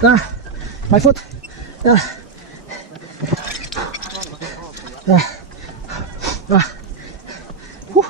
Ah, my foot. Ah, ah, ah. Whew.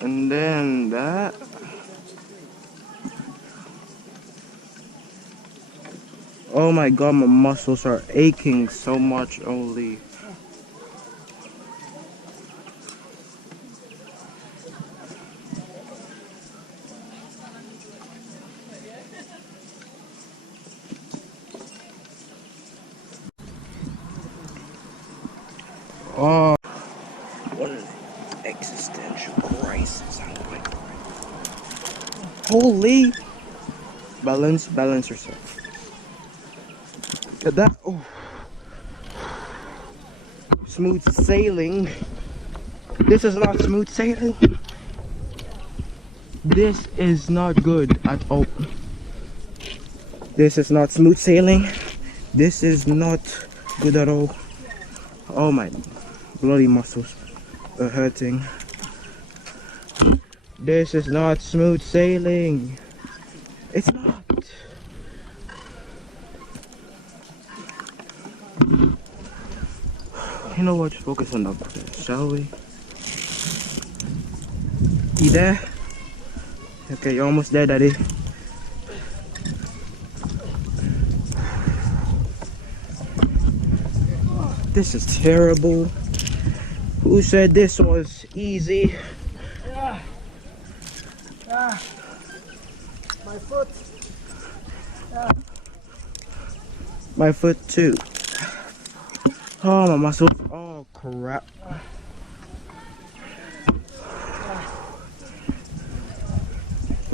And then that. Oh my god, my muscles are aching so much only. Oh, what an existential crisis. Holy! Balance yourself. Get that. Oh. Smooth sailing. This is not smooth sailing. This is not good at all. This is not smooth sailing. This is not good at all. Oh my bloody muscles are hurting. This is not smooth sailing. It's not. You know what? Focus on the process, shall we? You there? Okay, you're almost there, Daddy. This is terrible. Who said this was easy? My foot. My foot too. Oh, my muscles. Oh, crap.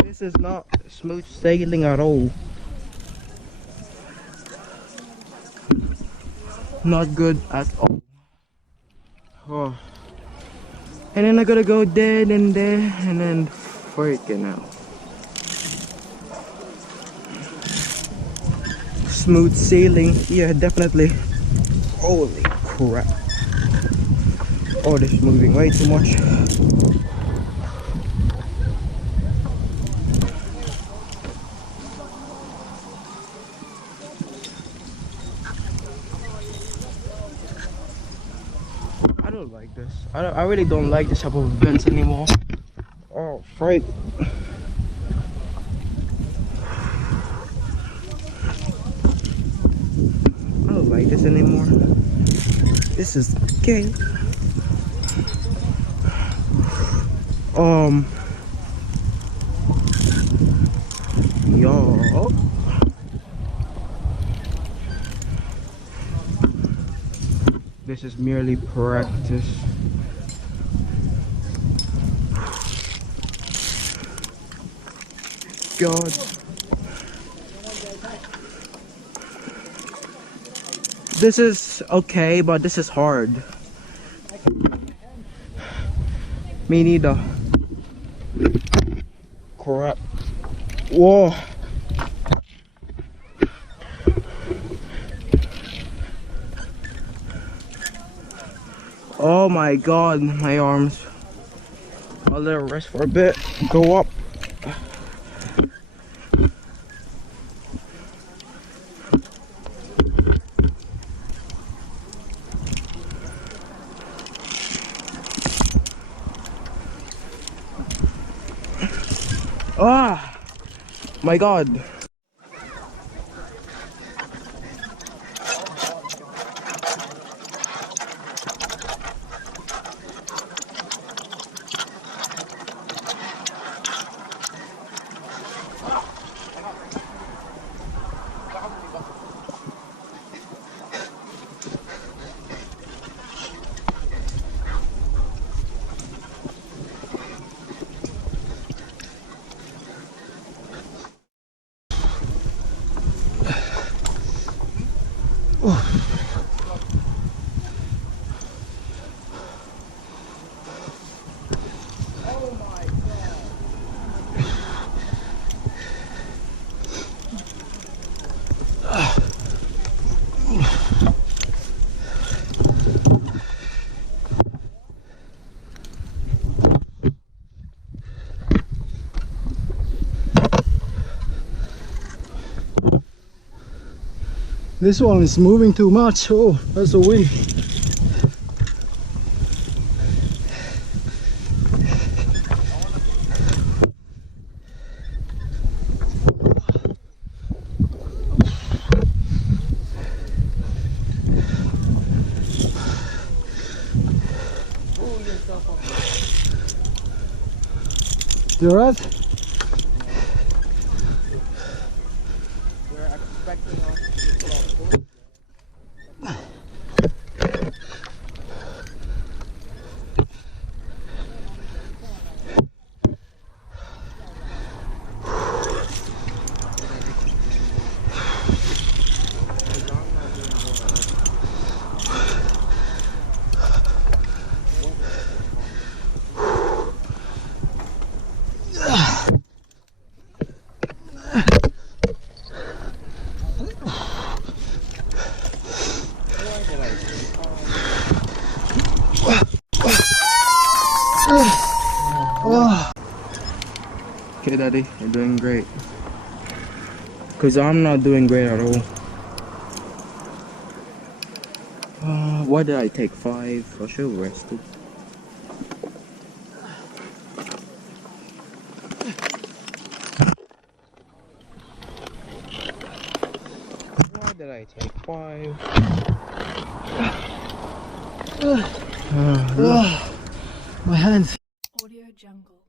This is not smooth sailing at all. Not good at all. Oh. And then I gotta go dead and there and then freaking out. Smooth sailing, yeah, definitely. Holy crap. Oh, this is moving way too much. I don't like this. I really don't like this type of events anymore. Oh, fright. I don't like this anymore. This is gay. Y'all. This is merely practice. God. This is okay, but this is hard. Me neither. Crap. Whoa. Oh my god, my arms. I'll let it rest for a bit. Go up. Ah, my god. This one is moving too much. Oh, that's a wind. You alright? We're expecting us to drop. Okay, Daddy, you're doing great. Cause I'm not doing great at all. Why did I take 5? I should have rested. Why did I take 5? My hands. Audio Jungle.